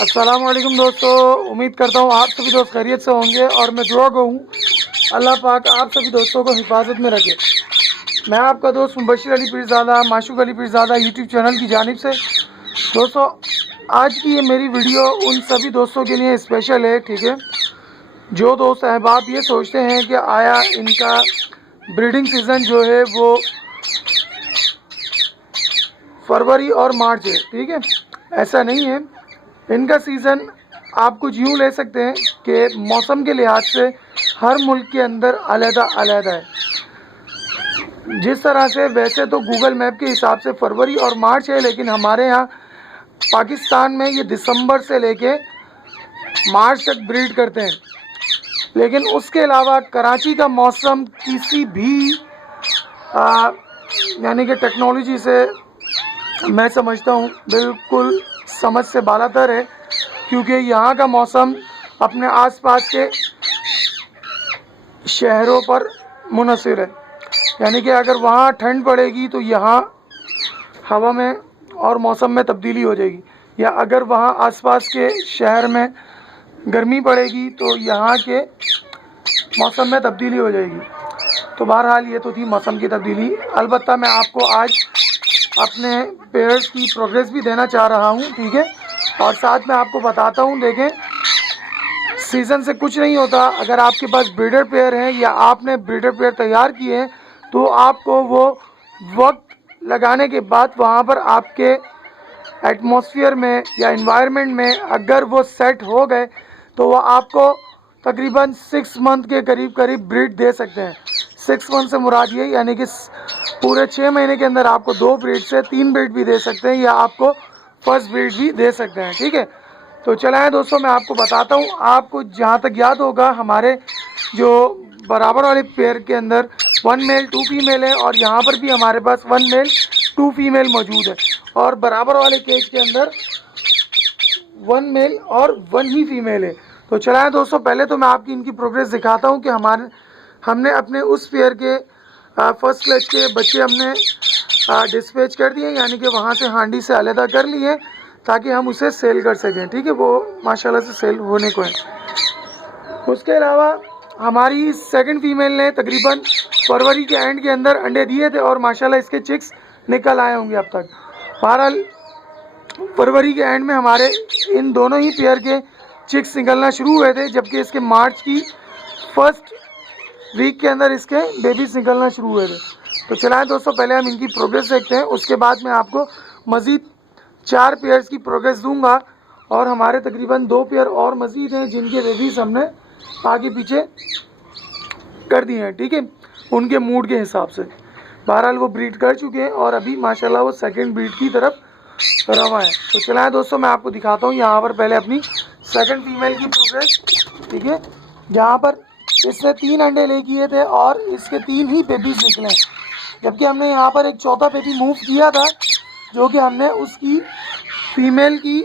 अस्सलाम वालेकुम दोस्तों, उम्मीद करता हूँ आप सभी दोस्त खैरियत से होंगे और मैं दुआ को हूँ अल्लाह पाक आप सभी दोस्तों को हिफाजत में रखे। मैं आपका दोस्त मुबशिर अली पीरज़ादा माशूक अली पीरज़ादा यूट्यूब चैनल की जानिब से। दोस्तों, आज की ये मेरी वीडियो उन सभी दोस्तों के लिए स्पेशल है, ठीक है, जो दोस्त अहबाब ये सोचते हैं कि आया इनका ब्रीडिंग सीज़न जो है वो फरवरी और मार्च है। ठीक है, ऐसा नहीं है। इनका सीज़न आप कुछ यूँ ले सकते हैं कि मौसम के लिहाज से हर मुल्क के अंदर अलग-अलग है। जिस तरह से वैसे तो गूगल मैप के हिसाब से फरवरी और मार्च है, लेकिन हमारे यहाँ पाकिस्तान में ये दिसंबर से लेके मार्च तक ब्रीड करते हैं। लेकिन उसके अलावा कराची का मौसम किसी भी यानी कि टेक्नोलॉजी से मैं समझता हूँ बिल्कुल समझ से बालातर है, क्योंकि यहाँ का मौसम अपने आसपास के शहरों पर मुनहसर है। यानी कि अगर वहाँ ठंड पड़ेगी तो यहाँ हवा में और मौसम में तब्दीली हो जाएगी, या अगर वहाँ आसपास के शहर में गर्मी पड़ेगी तो यहाँ के मौसम में तब्दीली हो जाएगी। तो बहरहाल ये तो थी मौसम की तब्दीली। अलबत्ता मैं आपको आज अपने पेयर्स की प्रोग्रेस भी देना चाह रहा हूँ, ठीक है, और साथ में आपको बताता हूँ। देखें, सीज़न से कुछ नहीं होता। अगर आपके पास ब्रीडर पेयर हैं या आपने ब्रीडर पेयर तैयार किए हैं तो आपको वो वक्त लगाने के बाद वहाँ पर आपके एटमॉस्फेयर में या इन्वायरमेंट में अगर वो सेट हो गए तो वो आपको तकरीबन 6 मंथ के करीब ब्रीड दे सकते हैं। 6 मंथ से मुराद ये यानी कि पूरे 6 महीने के अंदर आपको 2 ब्रीड से 3 ब्रीड भी दे सकते हैं, या आपको फर्स्ट ब्रीड भी दे सकते हैं। ठीक है, तो चलाएं दोस्तों, मैं आपको बताता हूँ। आपको जहाँ तक याद होगा, हमारे जो बराबर वाले पेयर के अंदर 1 मेल 2 फीमेल है, और यहाँ पर भी हमारे पास 1 मेल 2 फीमेल मौजूद है, और बराबर वाले केज के अंदर 1 मेल और 1 ही फीमेल है। तो चलाएं दोस्तों, पहले तो मैं आपकी इनकी प्रोग्रेस दिखाता हूँ कि हमने अपने उस पेयर के फर्स्ट क्लच के बच्चे हमने डिस्पैच कर दिए, यानी कि वहाँ से हांडी से अलहदा कर लिए ताकि हम उसे सेल कर सकें। ठीक है, वो माशाल्लाह से सेल होने को है। उसके अलावा हमारी सेकंड फीमेल ने तकरीबन फरवरी के एंड के अंदर अंडे दिए थे, और माशाल्लाह इसके चिक्स निकल आए होंगे अब तक। बहरहाल फरवरी के एंड में हमारे इन दोनों ही पेयर के चिक्स निकलना शुरू हुए थे, जबकि इसके मार्च की फर्स्ट वीक के अंदर इसके बेबीज निकलना शुरू हुए थे। तो चलाएं दोस्तों, पहले हम इनकी प्रोग्रेस देखते हैं, उसके बाद मैं आपको मज़ीद 4 पेयर्स की प्रोग्रेस दूंगा, और हमारे तकरीबन 2 पेयर और मज़ीद हैं जिनके बेबीज हमने आगे पीछे कर दिए हैं। ठीक है, उनके मूड के हिसाब से। बहरहाल वो ब्रीड कर चुके हैं और अभी माशाल्लाह वो सेकेंड ब्रीड की तरफ रवा है। तो चलाएं दोस्तों, मैं आपको दिखाता हूँ यहाँ पर पहले अपनी सेकंड फीमेल की प्रोग्रेस। ठीक है, जहाँ पर इसने 3 अंडे ले किए थे और इसके 3 ही बेबीज निकले, जबकि हमने यहाँ पर एक चौथा बेबी मूव किया था, जो कि हमने उसकी फीमेल की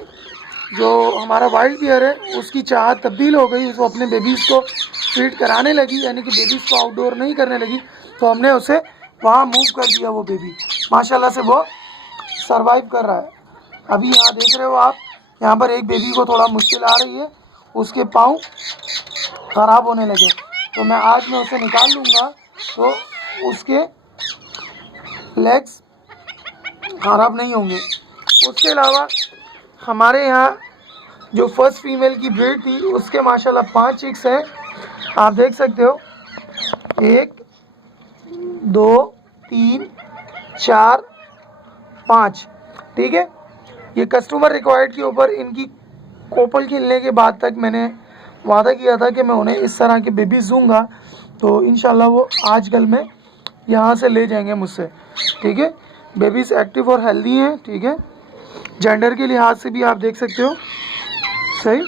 जो हमारा वाइल्ड पेयर है उसकी चाहत तब्दील हो गई, उसको अपने बेबीज़ को फीड कराने लगी, यानी कि बेबीज़ को आउटडोर नहीं करने लगी, तो हमने उसे वहाँ मूव कर दिया। वो बेबी माशाल्लाह से वो सरवाइव कर रहा है। अभी यहाँ देख रहे हो आप, यहाँ पर एक बेबी को थोड़ा मुश्किल आ रही है, उसके पाँव ख़राब होने लगे, तो मैं आज मैं उसे निकाल लूँगा तो उसके लेग्स ख़राब नहीं होंगे। उसके अलावा हमारे यहाँ जो फर्स्ट फीमेल की ब्रीड थी उसके माशाल्लाह 5 चिक्स हैं, आप देख सकते हो। 1 2 3 4 5। ठीक है, ये कस्टमर रिक्वायर्ड के ऊपर इनकी कोपल खिलने के बाद तक मैंने वादा किया था कि मैं उन्हें इस तरह के बेबीज़ दूंगा, तो इंशाल्लाह वो आजकल में यहाँ से ले जाएंगे मुझसे। ठीक है, बेबीज़ एक्टिव और हेल्दी हैं। ठीक है, जेंडर के लिहाज से भी आप देख सकते हो सही,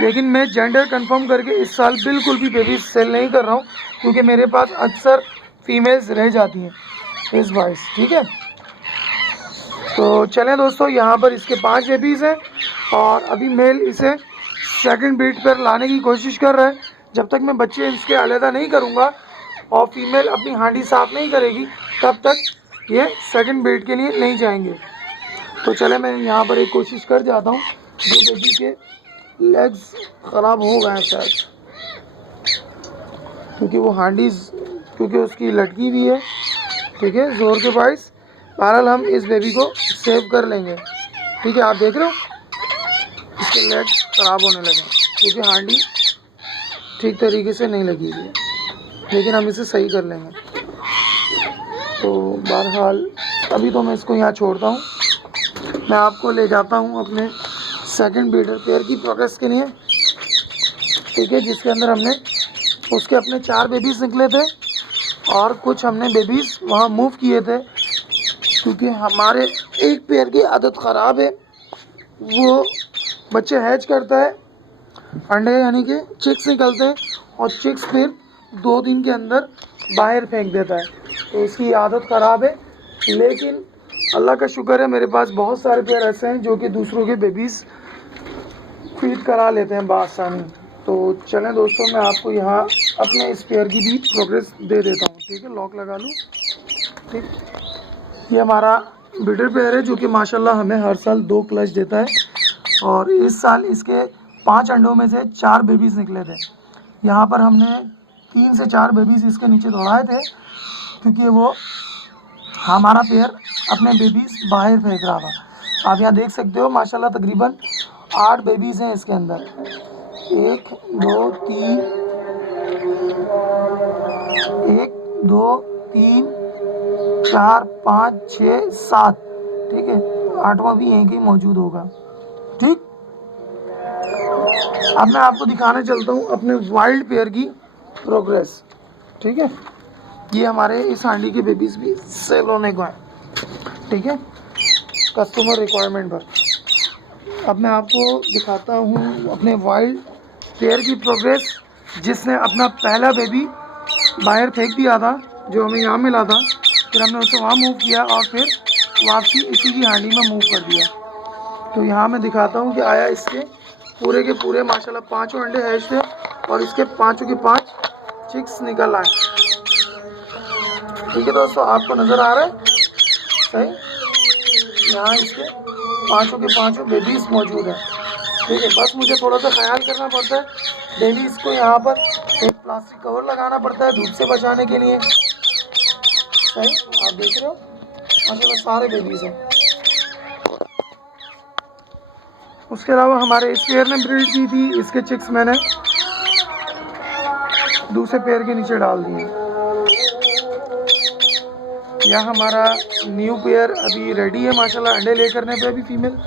लेकिन मैं जेंडर कंफर्म करके इस साल बिल्कुल भी बेबीज़ सेल नहीं कर रहा हूँ, क्योंकि मेरे पास अक्सर फीमेल्स रह जाती हैं इस बाइस। ठीक है, तो चलें दोस्तों, यहाँ पर इसके 5 बेबीज़ हैं, और अभी मेल इसे सेकंड ब्रीड पर लाने की कोशिश कर रहा है। जब तक मैं बच्चे इसके अलहदा नहीं करूँगा और फीमेल अपनी हांडी साफ़ नहीं करेगी, तब तक ये सेकंड ब्रीड के लिए नहीं जाएंगे। तो चले मैं यहाँ पर एक कोशिश कर जाता हूँ। जो बेबी के लेग्स ख़राब हो गए हैं शायद, क्योंकि वो हांडीज क्योंकि उसकी लटकी भी है, ठीक है, ज़ोर के बाइस। बहरहाल हम इस बेबी को सेव कर लेंगे, ठीक है। आप देख रहे हो इसके लेग्स ख़राब होने लगे क्योंकि हांडी ठीक तरीके से नहीं लगी हुई है, लेकिन हम इसे सही कर लेंगे। तो बहरहाल अभी तो मैं इसको यहाँ छोड़ता हूँ। मैं आपको ले जाता हूँ अपने सेकंड ब्रीडर पेयर की प्रोग्रेस के लिए, ठीक है, जिसके अंदर हमने उसके अपने 4 बेबीज़ निकले थे और कुछ हमने बेबीज़ वहाँ मूव किए थे, क्योंकि हमारे एक पेयर की आदत ख़राब है। वो बच्चे हैच करता है, अंडे यानी कि चिक्स निकलते हैं और चिक्स फिर 2 दिन के अंदर बाहर फेंक देता है, तो इसकी आदत ख़राब है। लेकिन अल्लाह का शुक्र है मेरे पास बहुत सारे पेयर ऐसे हैं जो कि दूसरों के बेबीज़ फीड करा लेते हैं बआसानी। तो चलें दोस्तों, मैं आपको यहाँ अपने इस पेयर की भी प्रोग्रेस दे देता हूँ, ठीक है। लॉक लगा लूँ, ठीक। ये हमारा ब्रीडर पेयर है जो कि माशाल्लाह हमें हर साल 2 क्लच देता है, और इस साल इसके 5 अंडों में से 4 बेबीज़ निकले थे। यहाँ पर हमने 3 से 4 बेबीज़ इसके नीचे दौड़ाए थे, क्योंकि वो हमारा पेयर अपने बेबीज़ बाहर फेंक रहा था। आप यहाँ देख सकते हो माशाल्लाह तकरीबन 8 बेबीज़ हैं इसके अंदर। 1 2 3 4 5 6 7, ठीक है, 8वां भी यहीं कहीं मौजूद होगा, ठीक। अब मैं आपको दिखाने चलता हूँ अपने वाइल्ड पेयर की प्रोग्रेस, ठीक है। ये हमारे इस हांडी के बेबीज़ भी सेल होने को हैं, ठीक है, कस्टमर रिक्वायरमेंट पर। अब मैं आपको दिखाता हूँ अपने वाइल्ड पेयर की प्रोग्रेस, जिसने अपना पहला बेबी बाहर फेंक दिया था, जो हमें यहाँ मिला था, फिर हमने उसे वहाँ मूव किया और फिर वापसी इसी की हांडी में मूव कर दिया। तो यहाँ मैं दिखाता हूँ कि आया इसके पूरे के पूरे माशाल्लाह 5 अंडे हैच थे और इसके 5 के 5 चिक्स निकल आए, ठीक है दोस्तों। आपको नज़र आ रहा है सही, यहाँ इसके 5 के 5 बेबीज़ मौजूद हैं, ठीक है। बस मुझे थोड़ा सा ख्याल करना पड़ता है, डेली इसको यहाँ पर एक प्लास्टिक कवर लगाना पड़ता है धूप से बचाने के लिए, सही। आप देख रहे हो माशाल्लाह सारे बेबीज़ हैं। उसके अलावा हमारे इस पेयर ने ब्रीड की थी, इसके चिक्स मैंने दूसरे पेयर के नीचे डाल दिए। यह हमारा न्यू पेयर अभी रेडी है माशाल्लाह अंडे ले करने पे अभी फीमेल।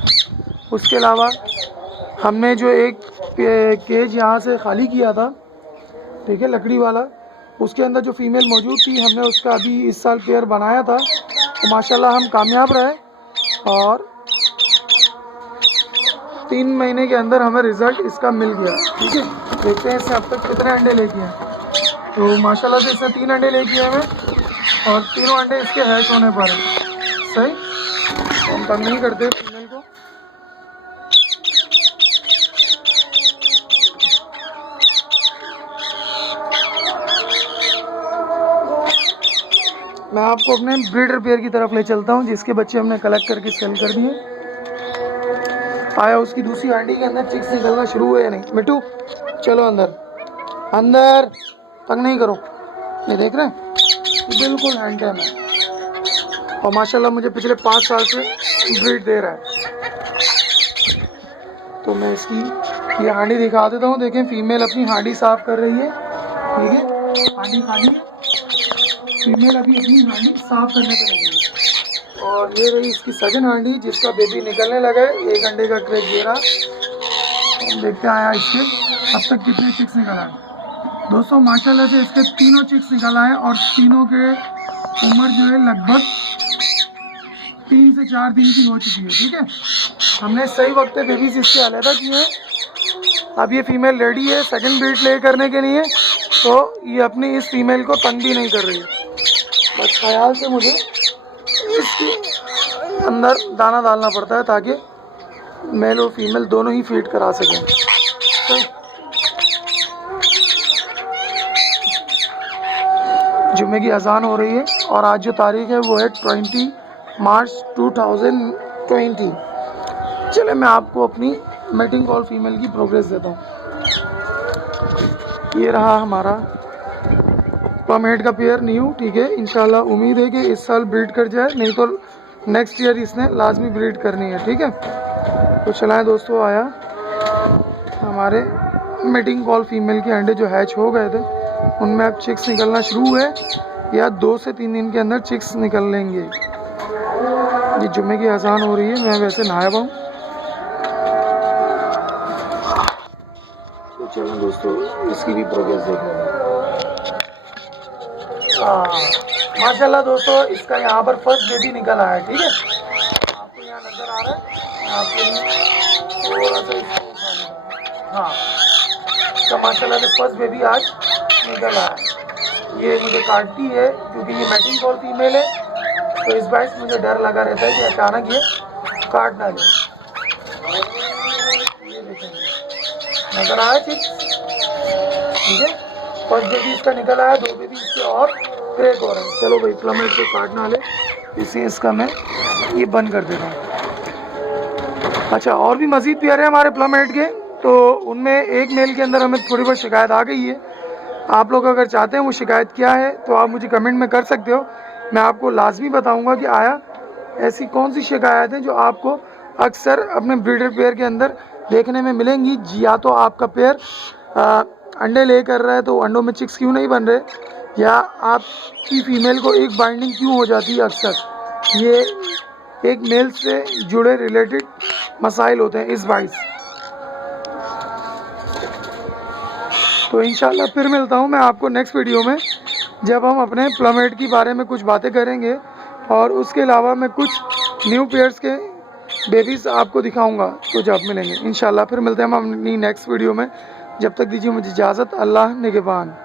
उसके अलावा हमने जो एक केज यहाँ से खाली किया था, ठीक है, लकड़ी वाला, उसके अंदर जो फीमेल मौजूद थी, हमने उसका अभी इस साल पेयर बनाया था, तो माशाल्लाह हम कामयाब रहे और 3 महीने के अंदर हमें रिज़ल्ट इसका मिल गया, ठीक है। देखते हैं इसने अब तक कितने अंडे लेके हैं। तो माशाल्लाह से इसने 3 अंडे लेके हैं हमें, और तीनों अंडे इसके हैच होने पर हैं, सही। तो हम तंग नहीं करते फीमेल को। मैं आपको अपने ब्रीडर पेयर की तरफ ले चलता हूँ, जिसके बच्चे हमने कलेक्ट करके सेल कर दिए। आया उसकी दूसरी हांडी के अंदर चिक्स निकलना शुरू हुए या नहीं। मिट्टू चलो अंदर, अंदर तंग नहीं करो। ये देख रहे हैं बिल्कुल हैंड टाइम है, और माशाल्लाह मुझे पिछले 5 साल से ब्रीड दे रहा है। तो मैं इसकी ये हांडी दिखा देता हूँ। देखें फीमेल अपनी हांडी साफ़ कर रही है, ठीक है, हांडी खाली है, फीमेल अभी अपनी हांडी साफ़ करने पर लगी है। और ये रही इसकी सेकंड हांडी, जिसका बेबी निकलने लगा है। 1 अंडे का क्रेट दे रहा। हम देखते आया इसके अब तक कितने चिक्स निकल आए। दोस्तों माशाल्लाह से इसके तीनों चिक्स निकल आए, और तीनों के उम्र जो है लगभग 3 से 4 दिन की हो चुकी है, ठीक है। हमने सही वक्त पे बेबीज इसके अलहदा किए हैं। अब ये फीमेल रेडी है सेकंड ब्रीड ले करने के लिए, तो ये अपनी इस फीमेल को तंग भी नहीं कर रही है। बस ख्याल से मुझे इसके अंदर दाना डालना पड़ता है, ताकि मेल और फीमेल दोनों ही फीड करा सकें। तो जुम्मे की अजान हो रही है, और आज जो तारीख है वो है 20 मार्च 20। चले मैं आपको अपनी मेटिंग कॉल फीमेल की प्रोग्रेस देता हूँ। ये रहा हमारा प्लम हेड का पेयर न्यू, ठीक है। इंशाल्लाह उम्मीद है कि इस साल ब्रीड कर जाए, नहीं तो नेक्स्ट ईयर इसने लाजमी ब्रीड करनी है, ठीक है। तो चलाएं दोस्तों, आया हमारे मेटिंग कॉल फीमेल के अंडे जो हैच हो गए थे उनमें अब चिक्स निकलना शुरू हुए, या 2 से 3 दिन के अंदर चिक्स निकल लेंगे। ये जुम्मे की अजान हो रही है, मैं वैसे नहाया हुआ हूँ। तो चलो दोस्तों इसकी भी प्रोग्रेस देखेंगे। माशाल्लाह दोस्तों, इसका यहाँ पर फर्स्ट बेबी निकल आया है, ठीक है। आपको यहाँ नजर आ रहा है, आपके लिए थोड़ा सा इसको उठा लेना। हाँ, इसका माशाल्लाह से फर्स्ट बेबी आज निकल आया है। ये मुझे काटती है क्योंकि ये मैटिंग कॉल फीमेल है, तो इस बार मुझे डर लगा रहता है कि अचानक ये काट ना जाए। ये देखेंगे, नजर आया चीज, ठीक है। फर्स्ट बेबी इसका निकल आया, 2 बेबी इसके और क्रैक हो रहे हैं। चलो भाई, प्लम हेड को काटना ले, इसे इसका मैं ये बंद कर देता हूँ। अच्छा, और भी मज़ीद पेयर है हमारे प्लम हेड के, तो उनमें एक मेल के अंदर हमें थोड़ी बहुत शिकायत आ गई है। आप लोग अगर चाहते हैं वो शिकायत क्या है तो आप मुझे कमेंट में कर सकते हो, मैं आपको लाजमी बताऊंगा कि आया ऐसी कौन सी शिकायत है जो आपको अक्सर अपने ब्रीडर पेयर के अंदर देखने में मिलेंगी। या तो आपका पेयर अंडे ले कर रहा है तो अंडों में चिक्स क्यों नहीं बन रहे, या आपकी फीमेल को एक बाइंडिंग क्यों हो जाती है। अक्सर ये एक मेल से जुड़े रिलेटेड मसाइल होते हैं इस बाइस। तो इंशाल्लाह फिर मिलता हूँ मैं आपको नेक्स्ट वीडियो में, जब हम अपने प्लम हेड के बारे में कुछ बातें करेंगे, और उसके अलावा मैं कुछ न्यू पेयर्स के बेबीज़ आपको दिखाऊंगा। तो जब मिलेंगे इंशाल्लाह फिर मिलते हैं हम अपनी नेक्स्ट वीडियो में। जब तक दीजिए मुझे इजाज़त। अल्लाह निगहबान।